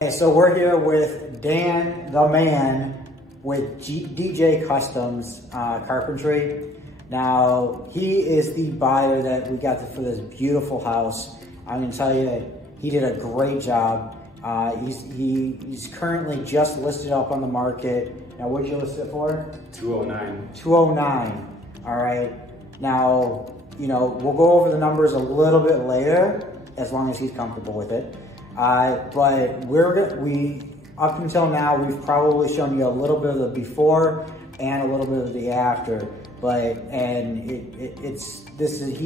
Okay, so we're here with Dan, the man, with DJ Customs Carpentry. Now, he is the buyer that we got for this beautiful house. I'm gonna tell you, he did a great job. He's currently just listed up on the market. Now, what did you list it for? 209. 209. All right. Now, you know, we'll go over the numbers a little bit later, as long as he's comfortable with it. But up until now, we've probably shown you a little bit of the before and a little bit of the after. He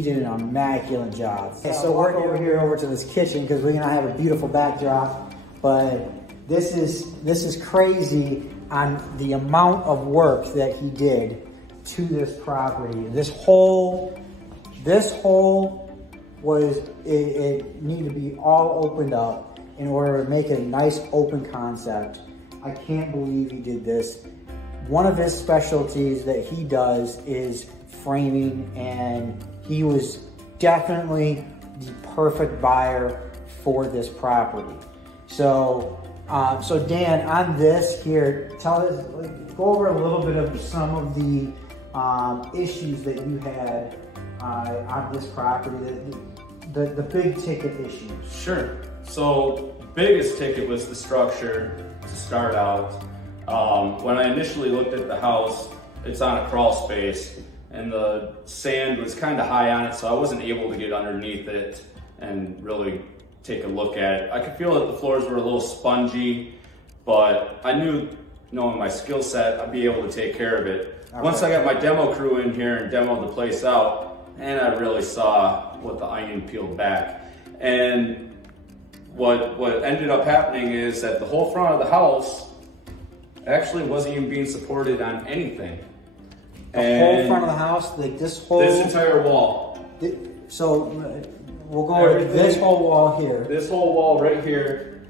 did an immaculate job. Okay, so we're over to this kitchen because we're gonna have a beautiful backdrop. But this is crazy on the amount of work that he did to this property. This hole was, it needed to be all opened up in order to make it a nice open concept. I can't believe he did this. One of his specialties that he does is framing, and he was definitely the perfect buyer for this property. So, so Dan, on this here, go over a little bit of some of the issues that you had on this property, the big ticket issues. Sure. So biggest ticket was the structure to start out. When I initially looked at the house, it's on a crawl space and the sand was kind of high on it, so I wasn't able to get underneath it and really take a look at it. I could feel that the floors were a little spongy, but I knew, knowing my skill set, I'd be able to take care of it. Okay. Once I got my demo crew in here and demoed the place out, and I really saw what the onion peeled back. And what ended up happening is that the whole front of the house actually wasn't even being supported on anything. The whole front of the house, like this entire wall. So we'll go over this whole wall here. This whole wall right here,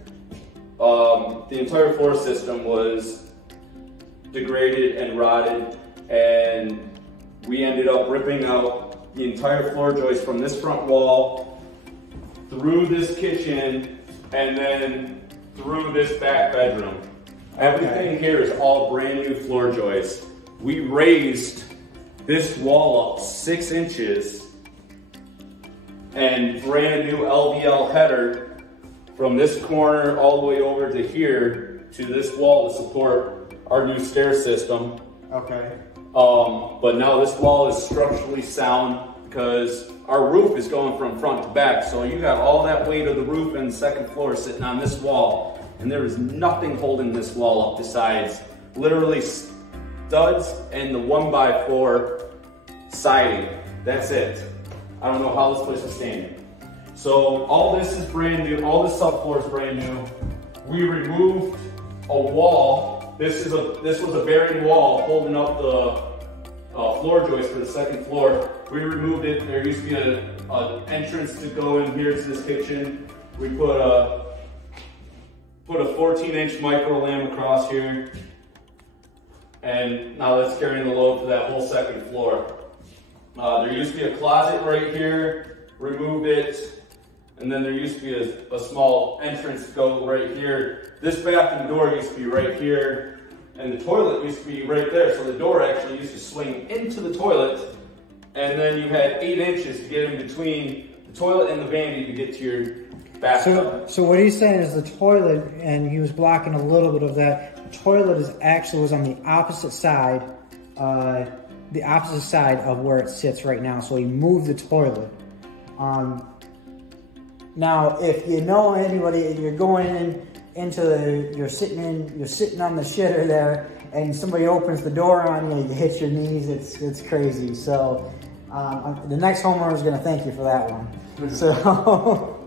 the entire floor system was degraded and rotted, and we ended up ripping out the entire floor joist from this front wall through this kitchen and then through this back bedroom. Everything here is all brand new floor joists. We raised this wall up 6 inches and brand new LVL header from this corner all the way over to here to this wall to support our new stair system. Okay. But now this wall is structurally sound because our roof is going from front to back. So you got all that weight of the roof and the second floor sitting on this wall, and there is nothing holding this wall up besides literally studs and the 1x4 siding. That's it. I don't know how this place is standing. So all this is brand new. All this subfloor is brand new. We removed a wall. This was a bearing wall holding up the floor joist for the second floor. We removed it. There used to be an entrance to go in here to this kitchen. We put a 14-inch micro lam across here, and now that's carrying the load for that whole second floor. There used to be a closet right here. Removed it. And then there used to be a small entrance to go right here. This bathroom door used to be right here, and the toilet used to be right there. So the door actually used to swing into the toilet, and then you had 8 inches to get in between the toilet and the vanity to get to your bathtub. So what he's saying is the toilet, and he was blocking a little bit of that. The toilet was on the opposite side of where it sits right now. So he moved the toilet. Now, if you know anybody, you're going you're sitting on the shitter there, and somebody opens the door on you, you hit your knees. It's crazy. So the next homeowner is going to thank you for that one. So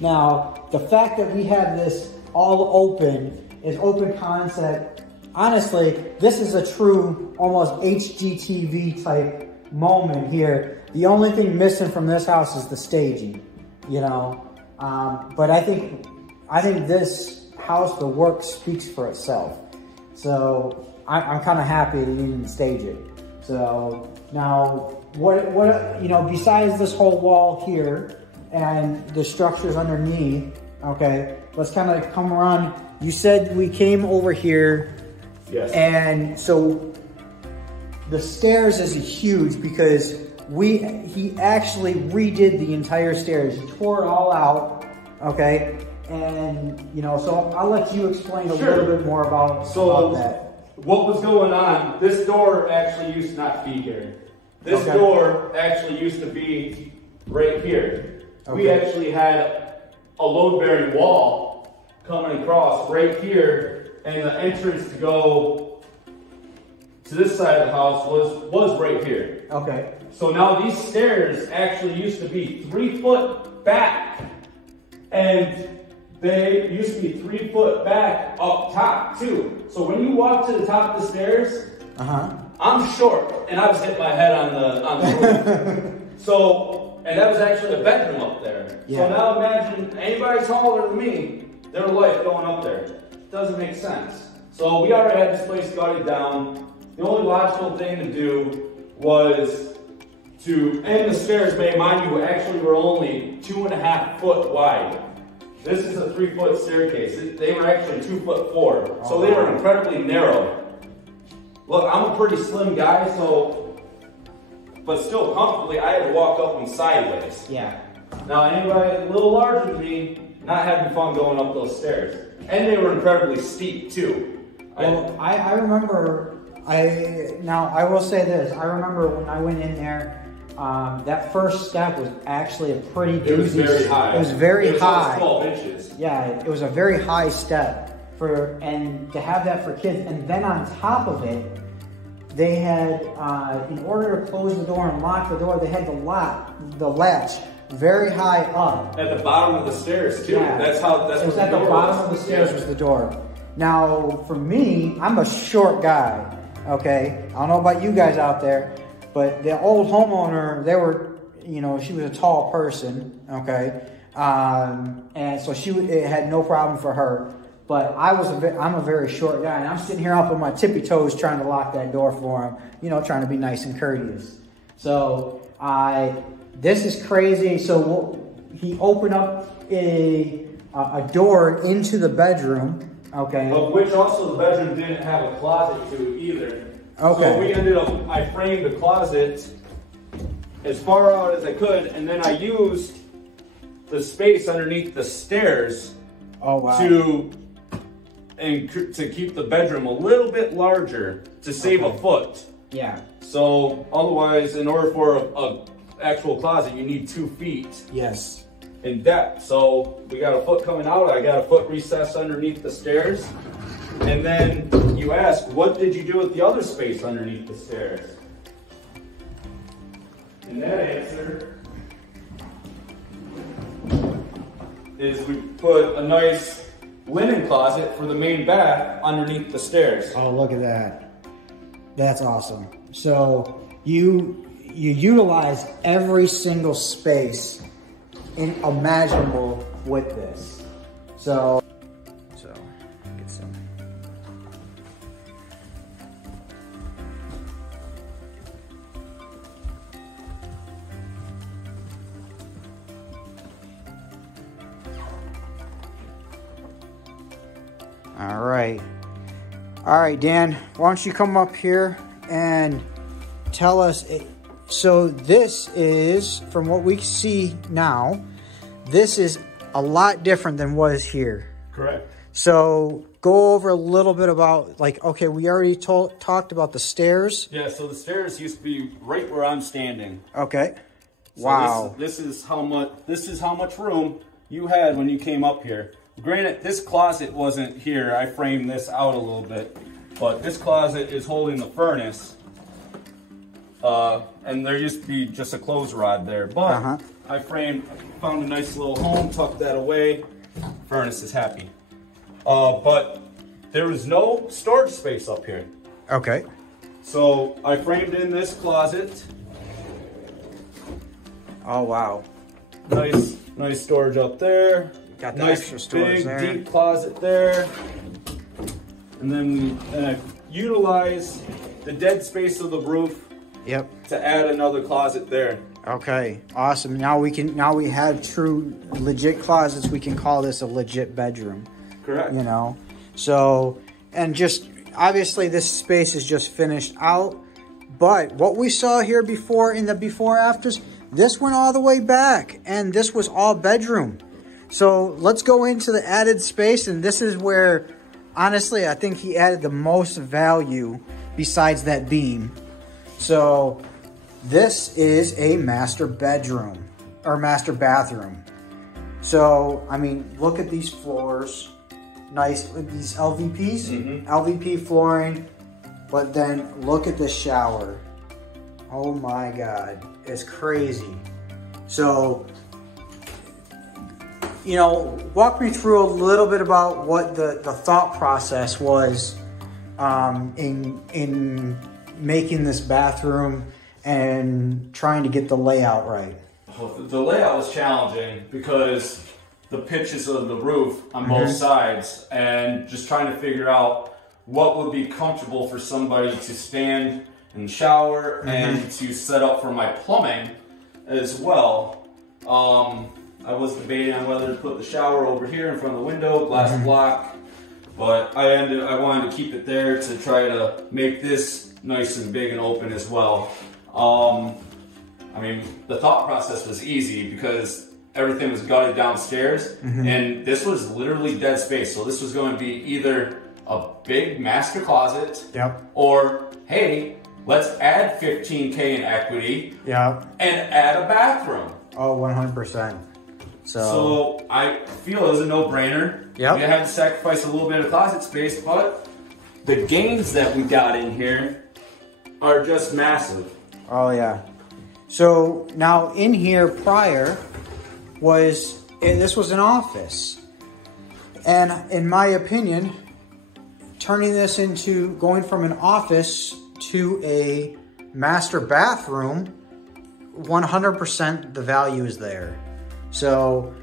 now the fact that we have this all open is open concept. Honestly, this is a true almost HGTV type moment here. The only thing missing from this house is the staging. You know, but I think this house, the work speaks for itself. So I'm kind of happy that you didn't stage it. So now, what besides this whole wall here and the structures underneath, Okay, let's kind of come around. You said we came over here. Yes. And so the stairs is huge because he actually redid the entire stairs. He tore it all out, okay? And, you know, so I'll let you explain a little bit more about that. What was going on, this door actually used to not be here. This door actually used to be right here. Okay. We actually had a load-bearing wall coming across right here, and the entrance to go to this side of the house was right here. Okay. So now these stairs actually used to be 3 foot back, and they used to be 3 foot back up top too. So when you walk to the top of the stairs, I'm short, and I was hitting my head on the roof. So, and that was actually a bedroom up there. Yeah. So now imagine anybody taller than me, their life going up there. Doesn't make sense. So we already had this place gutted down. The only logical thing to do was to end the stairs. But mind you, actually were only 2.5 foot wide. This is a 3 foot staircase. They were actually 2'4", so they were incredibly narrow. Look, I'm a pretty slim guy, but still comfortably, I had to walk up them sideways. Yeah. Now anybody a little larger than me, not having fun going up those stairs. And they were incredibly steep too. Well, I remember, I will say this, I remember when I went in there, that first step was actually a pretty doozy. It was very high. It was very high. 12 inches. Yeah, it was a very high step and to have that for kids. And then on top of it, they had, in order to close the door and lock the door, they had the latch very high up. At the bottom of the stairs too. Yeah. That's it was at the bottom of the stairs was the door. Now, for me, I'm a short guy, okay? I don't know about you guys out there, but the old homeowner, she was a tall person, okay? And so it had no problem for her. But I'm a very short guy, and I'm sitting here up on my tippy toes trying to lock that door for him, trying to be nice and courteous. So this is crazy. So he opened up a door into the bedroom. Okay. But which also the bedroom didn't have a closet to either. Okay. So we ended up, I framed the closet as far out as I could, and then I used the space underneath the stairs to keep the bedroom a little bit larger to save a foot. Yeah. So otherwise, in order for a actual closet, you need 2 feet. Yes. In depth. So we got a foot coming out, I got a foot recessed underneath the stairs. And then you ask, what did you do with the other space underneath the stairs? And that answer is we put a nice linen closet for the main bath underneath the stairs. Oh, look at that. That's awesome. So you utilize every single space imaginable with this. So get some. All right, Dan, why don't you come up here and tell us. So this is, from what we see now, this is a lot different than what is here. Correct. So go over a little bit about, okay, we already talked about the stairs. Yeah, so the stairs used to be right where I'm standing. Okay. So wow. This is how much room you had when you came up here. Granted, this closet wasn't here. I framed this out a little bit, but this closet is holding the furnace. And there used to be just a clothes rod there, but I found a nice little home, tucked that away. Furnace is happy. But there was no storage space up here. Okay. So I framed in this closet. Oh wow. Nice storage up there. Got the nice extra storage big, there. deep closet there. And then I utilize the dead space of the roof. Yep. To add another closet there. Okay, awesome. Now we have true legit closets. We can call this a legit bedroom. Correct. You know, so, and just obviously this space is just finished out, but what we saw here before in the before afters, this went all the way back and this was all bedroom. So let's go into the added space, and this is where honestly I think he added the most value besides that beam. So this is a master bedroom or master bathroom. So, I mean, look at these floors. Nice, these LVPs, LVP flooring. But then look at the shower. Oh my God, it's crazy. So, you know, walk me through a little bit about what the thought process was in making this bathroom and trying to get the layout right. The layout was challenging because the pitches of the roof on both sides, and just trying to figure out what would be comfortable for somebody to stand and shower and to set up for my plumbing as well. I was debating on whether to put the shower over here in front of the window, glass block, but I wanted to keep it there to try to make this nice and big and open as well. I mean, the thought process was easy because everything was gutted downstairs, and this was literally dead space. So this was going to be either a big master closet, or hey, let's add 15K in equity, and add a bathroom. Oh, 100%. So I feel it was a no-brainer. We had to sacrifice a little bit of closet space, but the gains that we got in here are just massive. Oh yeah. So now in here prior this was an office. And in my opinion, turning this into going from an office to a master bathroom, 100% the value is there. So,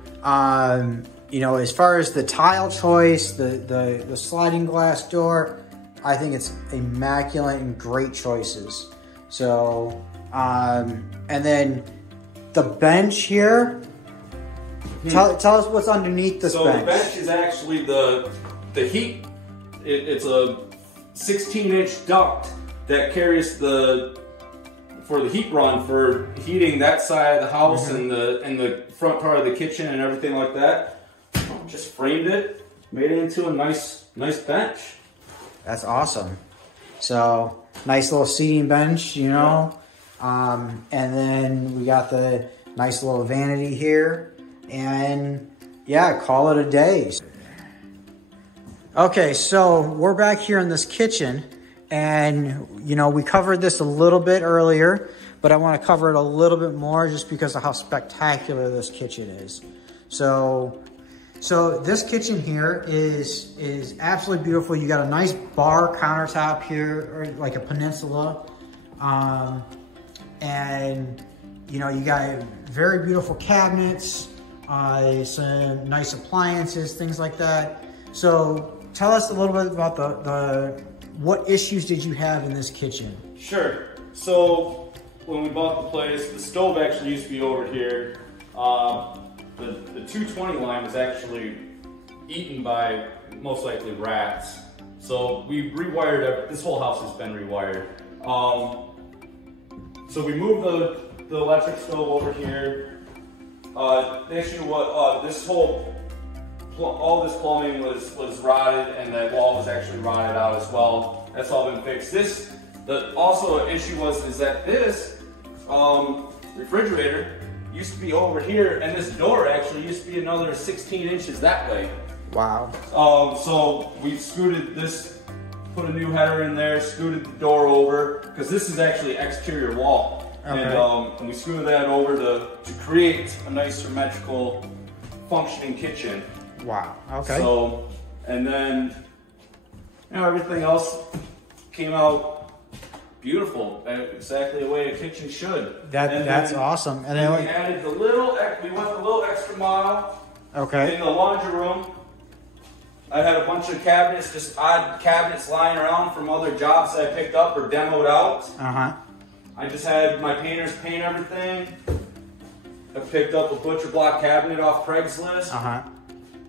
you know, as far as the tile choice, the sliding glass door, I think it's immaculate and great choices. So, and then the bench here, tell us what's underneath this bench. So the bench is actually the heat. It's a 16-inch duct that carries for the heat run for heating that side of the house and the front part of the kitchen and everything like that. Just framed it, made it into a nice bench. That's awesome. So nice little seating bench, you know. And then we got the nice little vanity here, and yeah, call it a day. Okay, so we're back here in this kitchen, and you know, we covered this a little bit earlier, but I want to cover it a little bit more just because of how spectacular this kitchen is. So this kitchen here is absolutely beautiful. You got a nice bar countertop here, or like a peninsula. And you know, you got very beautiful cabinets, some nice appliances, things like that. So tell us a little bit about what issues did you have in this kitchen? Sure. So when we bought the place, the stove actually used to be over here. The 220 line was actually eaten by most likely rats. So we rewired this whole house has been rewired. So we moved the electric stove over here. The issue was all this plumbing was rotted, and that wall was actually rotted out as well. That's all been fixed. Also an issue is that this refrigerator used to be over here, and this door actually used to be another 16 inches that way. Wow. So we scooted this, put a new header in there, scooted the door over, because this is actually exterior wall. Okay. And we scooted that over to create a nice symmetrical functioning kitchen. Wow, okay. So, and then, you know, everything else came out beautiful, exactly the way a kitchen should. That's awesome. And then we added we went a little extra mile. Okay. In the laundry room, I had a bunch of cabinets, just odd cabinets lying around from other jobs that I picked up or demoed out. I just had my painters paint everything. I picked up a butcher block cabinet off Craigslist.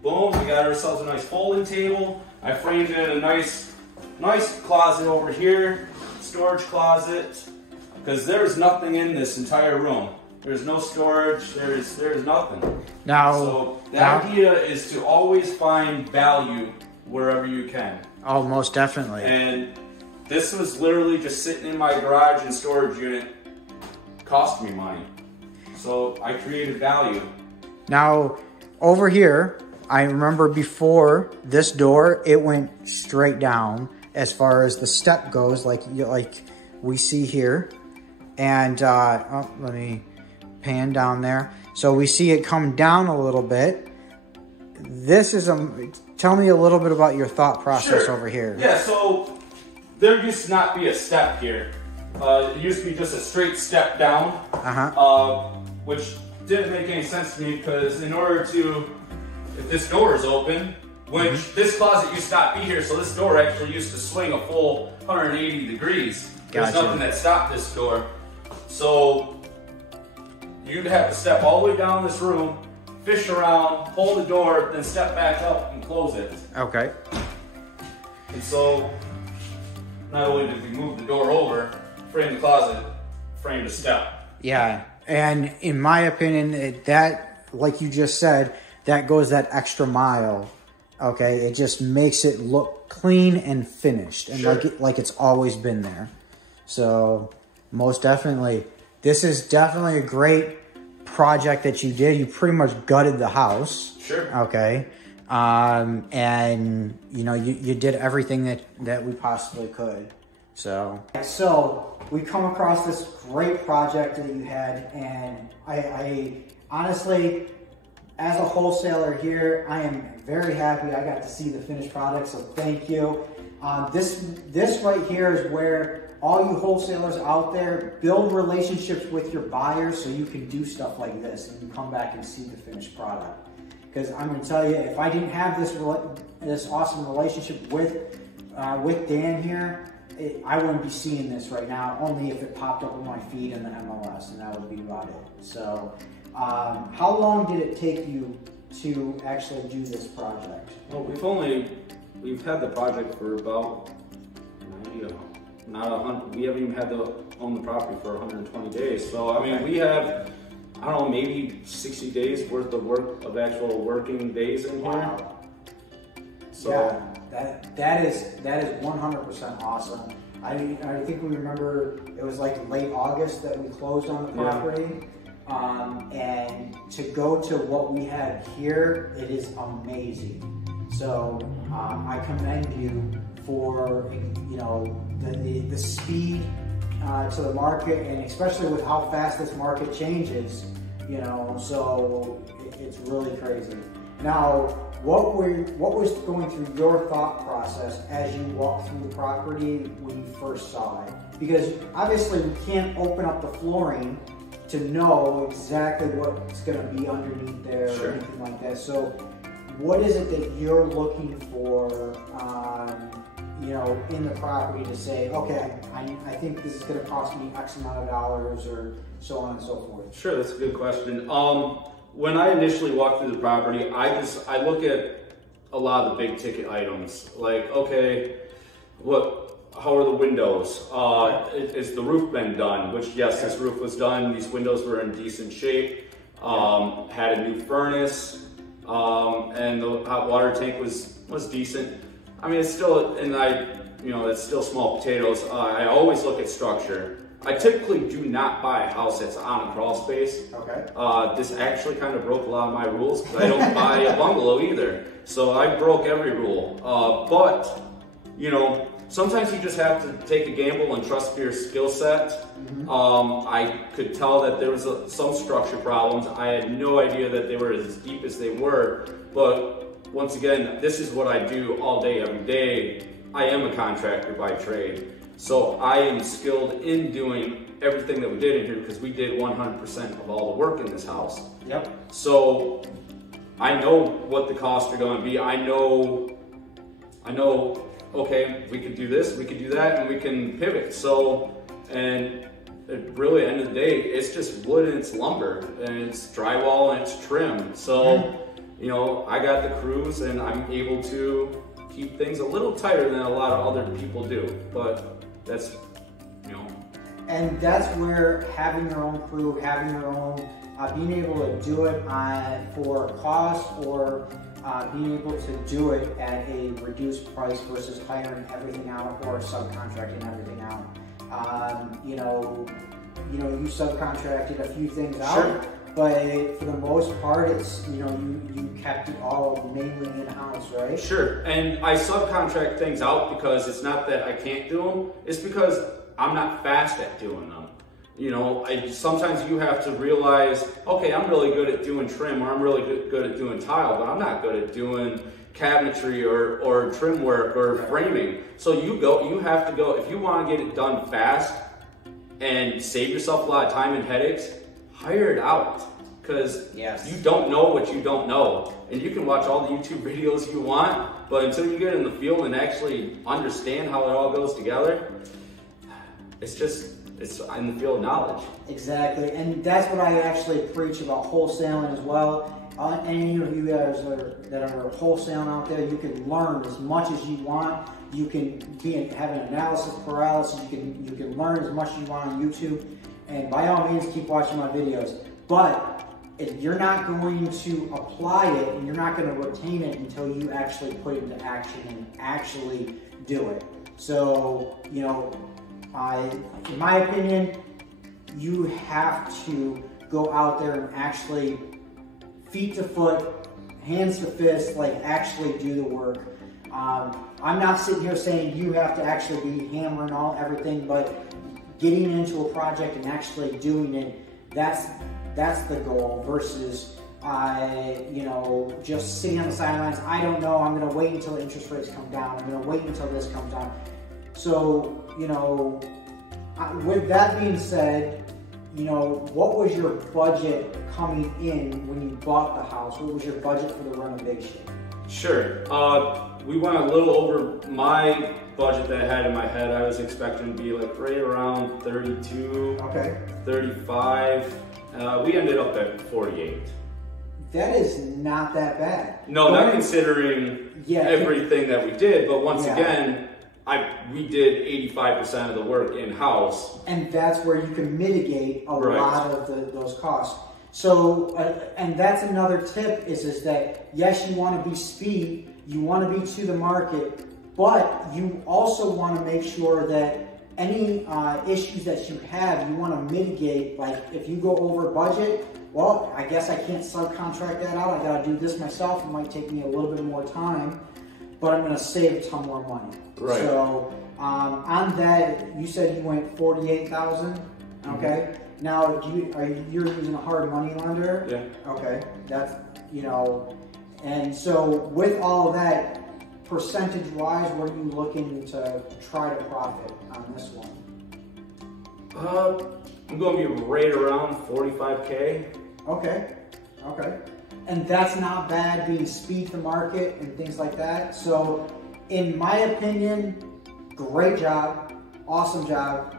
Boom, we got ourselves a nice folding table. I framed in a nice closet over here, storage closet, because there's nothing in this entire room. There's no storage, there's nothing. Now, so the idea is to always find value wherever you can. Oh, most definitely. And this was literally just sitting in my garage and storage unit, cost me money. So I created value. Now, over here, I remember before this door, it went straight down as far as the step goes, like we see here. And let me pan down there. So we see it come down a little bit. This is tell me a little bit about your thought process over here. Yeah, so there used to not be a step here. It used to be just a straight step down, which didn't make any sense to me because in order to, if this door is open, which this closet used to not be here, so this door actually used to swing a full 180 degrees. There's nothing that stopped this door. So you'd have to step all the way down this room, fish around, hold the door, then step back up and close it. Okay. And so not only did we move the door over, frame the closet, frame the step. Yeah, and in my opinion, that, like you just said, that goes that extra mile. Okay, it just makes it look clean and finished, and like it's always been there. So most definitely, this is definitely a great project that you did. You pretty much gutted the house. Sure. Okay. And you know, you did everything that we possibly could. So we come across this great project that you had, and I honestly, as a wholesaler here, I am very happy I got to see the finished product, so thank you. This right here is where all you wholesalers out there build relationships with your buyers so you can do stuff like this and you come back and see the finished product. Because I'm going to tell you, if I didn't have this awesome relationship with Dan here, I wouldn't be seeing this right now, only if it popped up on my feed in the MLS, and that would be about it. So how long did it take you to actually do this project? Well, we've had the project for about, we haven't even had to own the property for 120 days. So, I mean, we have, I don't know, maybe 60 days worth of actual working days in here. Wow. So, yeah, that is 100% awesome. I think we remember it was like late August that we closed on the property. And to go to what we have here, it is amazing. So I commend you for the speed to the market, and especially with how fast this market changes. So it's really crazy. Now, what was going through your thought process as you walked through the property when you first saw it? Because obviously we can't open up the flooring to know exactly what's going to be underneath there or anything like that. So what is it that you're looking for, in the property to say, okay, I think this is going to cost me X amount of dollars, or so on and so forth? Sure, that's a good question. When I initially walked through the property, I look at a lot of the big ticket items. Like, okay, how are the windows? Is the roof been done? Which, yes, this roof was done. These windows were in decent shape. Had a new furnace, and the hot water tank was decent. I mean, it's still, it's still small potatoes. I always look at structure. I typically do not buy a house that's on a crawl space. Okay. This actually kind of broke a lot of my rules because I don't buy a bungalow either. So I broke every rule. But sometimes you just have to take a gamble and trust your skill set. I could tell that there was some structure problems. I had no idea that they were as deep as they were. But once again, this is what I do all day, every day. I am a contractor by trade. So I am skilled in doing everything that we did in here because we did 100% of all the work in this house. Yep. So I know what the costs are going to be. I know, okay, we could do this, we could do that, and we can pivot. So, and really, at the end of the day, it's just wood and it's lumber and it's drywall and it's trim. So, you know, I got the crews and I'm able to keep things a little tighter than a lot of other people do. But that's, you know. And that's where having your own crew, having your own, being able to do it for cost, or being able to do it at a reduced price versus hiring everything out or subcontracting everything out. You know, you subcontracted a few things out, sure. But for the most part, it's, you know, you kept it all mainly in-house, right? Sure, and I subcontract things out because it's not that I can't do them, it's because I'm not fast at doing them. You know, sometimes you have to realize, okay, I'm really good at doing trim, or I'm really good at doing tile, but I'm not good at doing cabinetry or trim work or framing. So you have to go, if you want to get it done fast and save yourself a lot of time and headaches, hire it out. Because you don't know what you don't know. And you can watch all the YouTube videos you want, but until you get in the field and actually understand how it all goes together, it's in the field of knowledge. Exactly, and that's what I actually preach about wholesaling as well. Any of you guys that are wholesaling out there, you can learn as much as you want. You can have an analysis paralysis. You can learn as much as you want on YouTube, and by all means, keep watching my videos. But if you're not going to apply it, and you're not going to retain it until you actually put it into action and actually do it. So, you know, in my opinion, you have to go out there and actually feet to foot, hands to fist, like actually do the work. I'm not sitting here saying you have to actually be hammering everything, but getting into a project and actually doing it, that's the goal versus, you know, just sitting on the sidelines. I don't know, I'm gonna wait until interest rates come down. I'm gonna wait until this comes down. So, you know, with that being said, you know, what was your budget coming in when you bought the house? What was your budget for the renovation? Sure. We went a little over my budget that I had in my head. I was expecting to be like right around 32, 35. We ended up at 48. That is not that bad. No, not considering everything that we did, but once again, we did 85% of the work in-house. And that's where you can mitigate a lot of those costs. So, and that's another tip is that, yes, you want to be speed, you want to be to the market, but you also want to make sure that any issues that you have, you want to mitigate. Like if you go over budget, well, I guess I can't subcontract that out. I got to do this myself. It might take me a little bit more time, but I'm going to save a ton more money. Right. So on that, you said you went 48,000. Okay. Now you're using a hard money lender. Yeah. Okay. That's, you know, and so with all of that, percentage-wise, what are you looking to try to profit on this one? I'm going to be right around 45K. Okay. Okay. And that's not bad, being speed to market and things like that. So, in my opinion, great job, awesome job.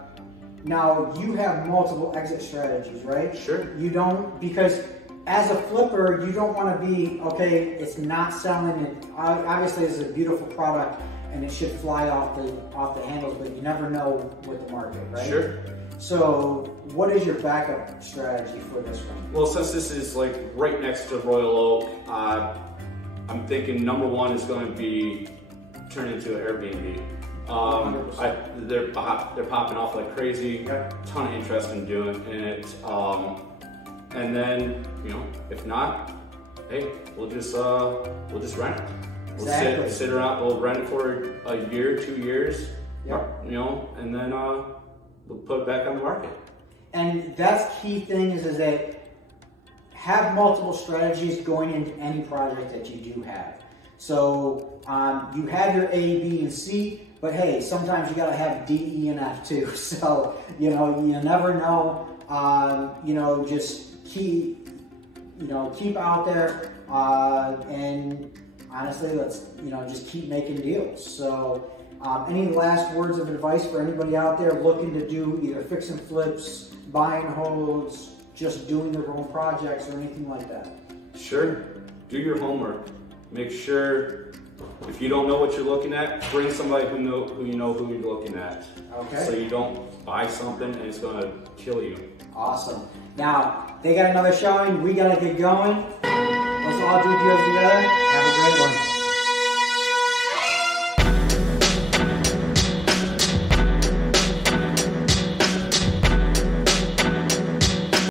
Now, you have multiple exit strategies, right? Sure. You don't, because as a flipper, you don't want to be, okay, it's not selling, and obviously it's a beautiful product and it should fly off the handles, but you never know with the market, right? Sure. So what is your backup strategy for this one? Well, since this is like right next to Royal Oak, I'm thinking number one is going to be turn into an Airbnb. They're popping off like crazy. Ton of interest in doing it. And then, you know, if not, hey, we'll just rent it. We'll sit around. We'll rent it for a year, 2 years. You know, and then we'll put it back on the market. And that's key thing is that have multiple strategies going into any project that you do have. So you have your A, B, and C, but hey, sometimes you gotta have D, E, and F too. So, you know, you never know. You know, just keep out there, and honestly, let's, you know, just keep making deals. So Any last words of advice for anybody out there looking to do either fix and flips, buy and holds, just doing their own projects or anything like that? Sure, do your homework. Make sure, if you don't know what you're looking at, bring somebody who you know who you're looking at. Okay. So you don't buy something and it's gonna kill you. Awesome. Now, they got another showing, we gotta get going. Let's all do deals together. Have a great one.